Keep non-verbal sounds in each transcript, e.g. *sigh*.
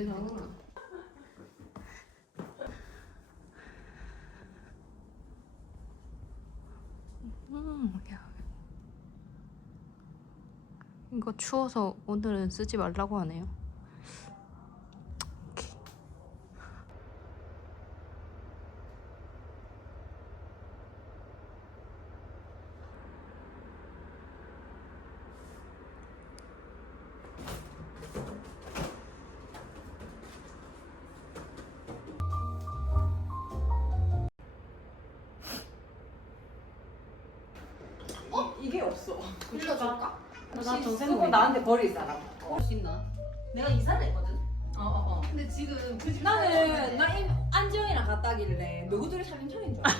되는구나. 음, 야. 이거 추워서 오늘은 쓰지 말라고 하네요. 없어. 우리가 줄까? 나 쓰고 나한테 버릴 사람. 할수 있나? 내가 이사를 했거든. 어, 어, 어. 근데 지금 그 집. 나는 나 임, 안지영이랑 갔다길래 너희들이 3인칭인 줄 알았어.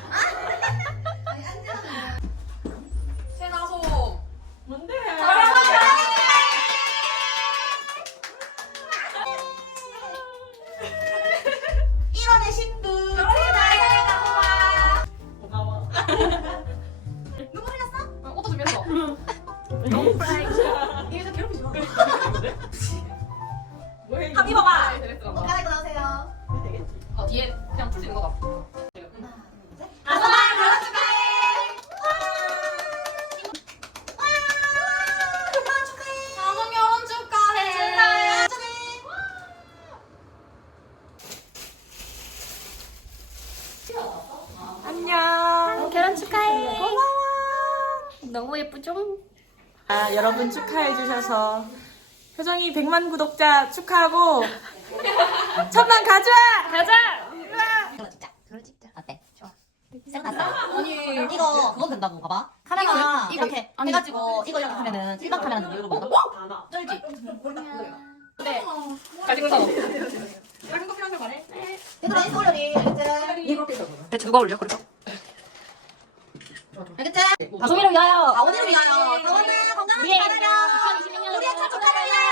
안녕. 결혼 축하해. 너무 예쁘죠? 아, 여러분 축하해 주셔서 표정이 100만 구독자 축하하고 천만 가져와! 가자. 그걸 찍자 그걸 찍자 어때? 좋아 생각났어? 아니 이거 그건 된다고 봐봐 카메라 이거, 이거, 이렇게 아니, 해가지고 이거 이렇게 하면은 일반 카메라는 이러고 막 쩔지? 네. 잘 찍는 사람. 얘들아 인스 알겠지? 이렇게 적어. 대체 누가 올려? 그래서. 알겠지? 다솜이를 위하여. 다원이를 위하여 다원은 건강하게 우리의 자라렴 2026년 우리의 첫 축하를 위하여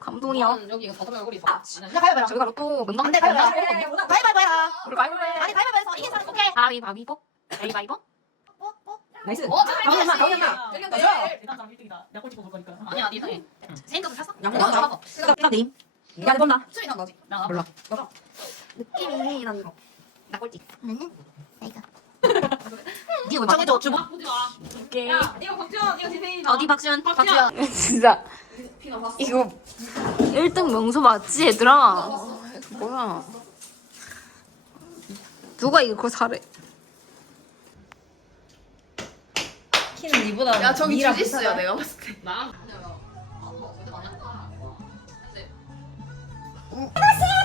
감동이야. 여기 다솜이 얼굴이 있어. 야 가위바위보 저희가 로또 몇 안돼 번 가위바위보 가위바위보 해라 우리 가위바위보 해. 아니 가위바위보 해서 이긴 사람 오케이 가위바위보. 가위바위보. 나이스. 어, 다운 엄마, 다운 엄마. 일단 장 1등이다. 나 꼴찌 뽑을 거니까. 아니야, 네 이상해. 생각을 샀어? 양보다 잡아봐. 그다음 님. 야, 본다. 수이 난 나지. 나 몰라. 느낌이 난 이거. 나 꼴찌. 나는 내가 니가 왜 정해줘 주부 보지 마. 오케이. 이거 박지원, 이거 지세이다. 어디 박지원? 박지원. *laughs* 진짜 이거 1등 명소 맞지 얘들아? 뭐야? 누가 이거 잘해? 키는 니보다 야 저기 니랑 주짓수야. 내가 봤을 때. 나? 그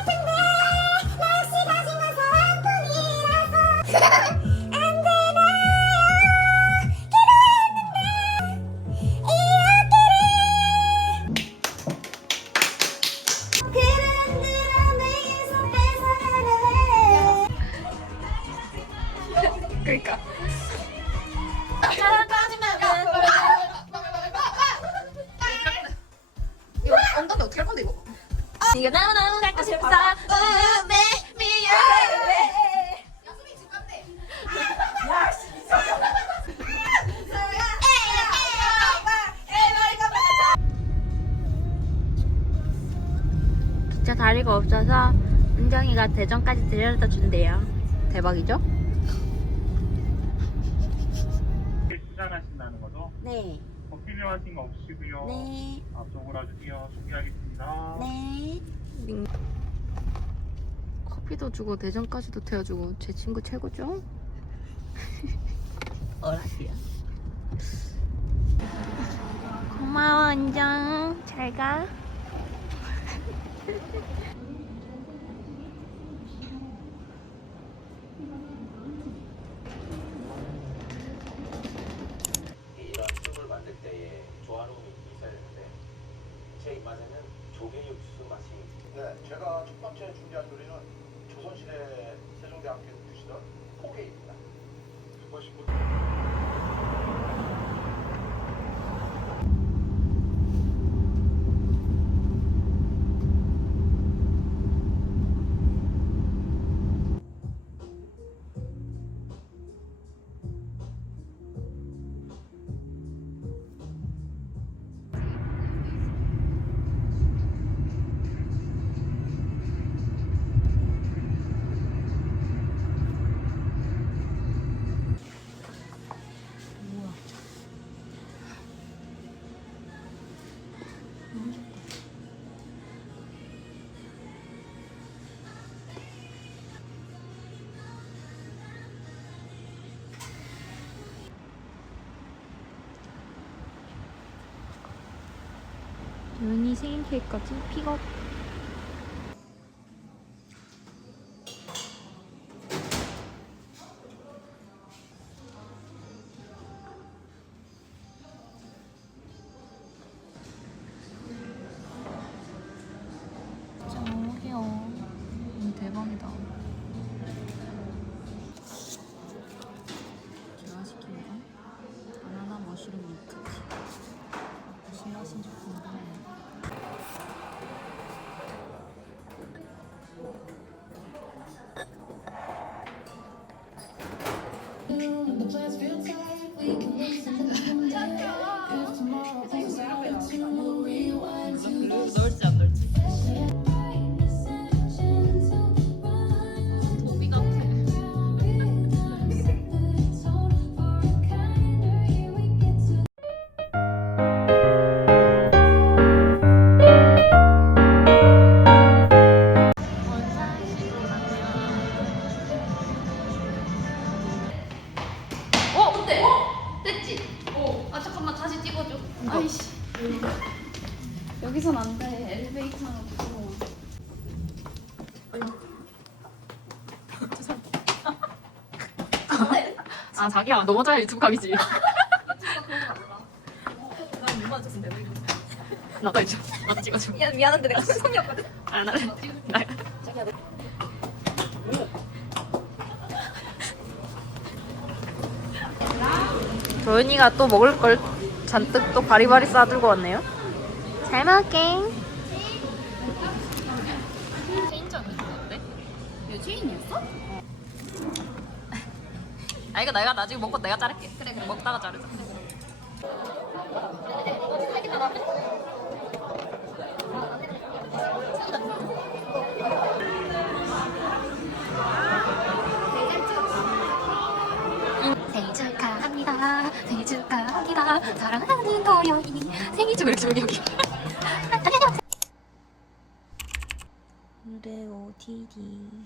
없어서 은정이가 대전까지 데려다 준대요. 대박이죠? 투자하신다는 거죠? 네. 더 필요하신 거 없으시고요. 네. 앞쪽으로 와주세요. 준비하겠습니다. 네. 커피도 주고 대전까지도 태워주고 제 친구 최고죠? *laughs* 어라시야. 고마워, 은정. 잘 가. *laughs* 연이 생일 케이크까지? 픽업. 무슨 무서워. 아 자기야 너 혼자 유튜브 각이지. 나도 이제 나도 찍어줘. 야 미안한데 내가 수성이 없거든. 아 나를 나. 도윤이가 또 먹을 걸 잔뜩 또 바리바리 싸들고 왔네요. 잘 먹게. 체인이었어? 아 이거 내가 나중에 먹고 내가 자를게. 그래 그래 먹다가 자르자. 생일 축하합니다. 생일 축하합니다. 사랑하는 도연이 생일 축하 이렇게 여기 弟弟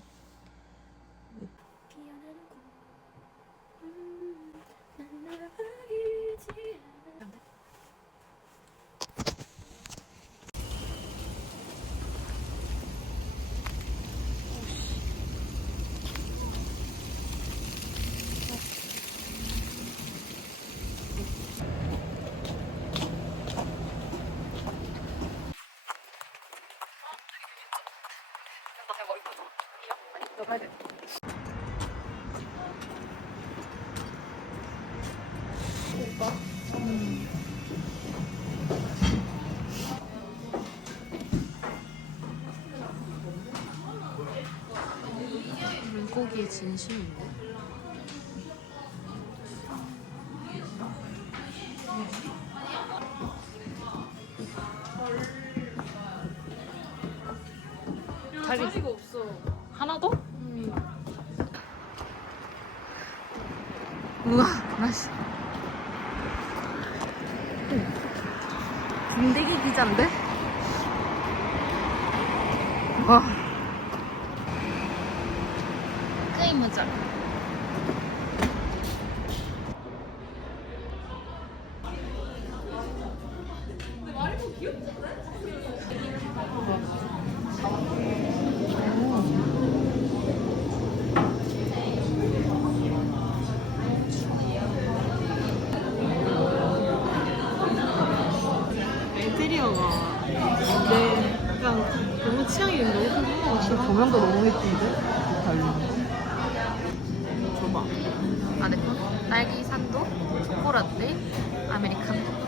그래 OTD. 물고기의 진심인데. 다리 맛있어. 김대기 기자인데? 와. 게임하자. 인테리어가 내 약간 너무 취향이 너무 궁금하고 조명도 너무 예쁜데? 달리는 거? 줘봐. 안에 딸기 산도, 초코라떼, 아메리카노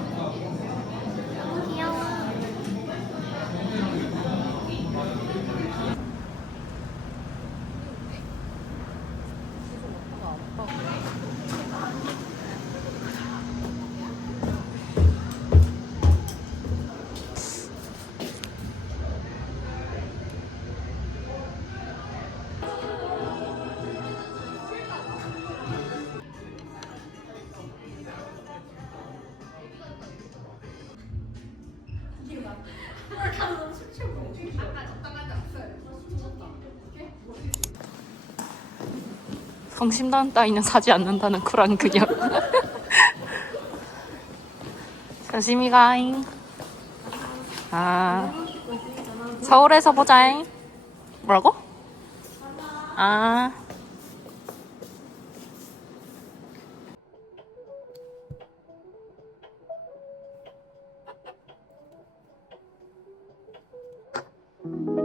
경심단 따위는 사지 않는다는 쿨한 그녀. *laughs* 조심히 가잉. 아. 서울에서 보자잉. 뭐라고? 아. 음.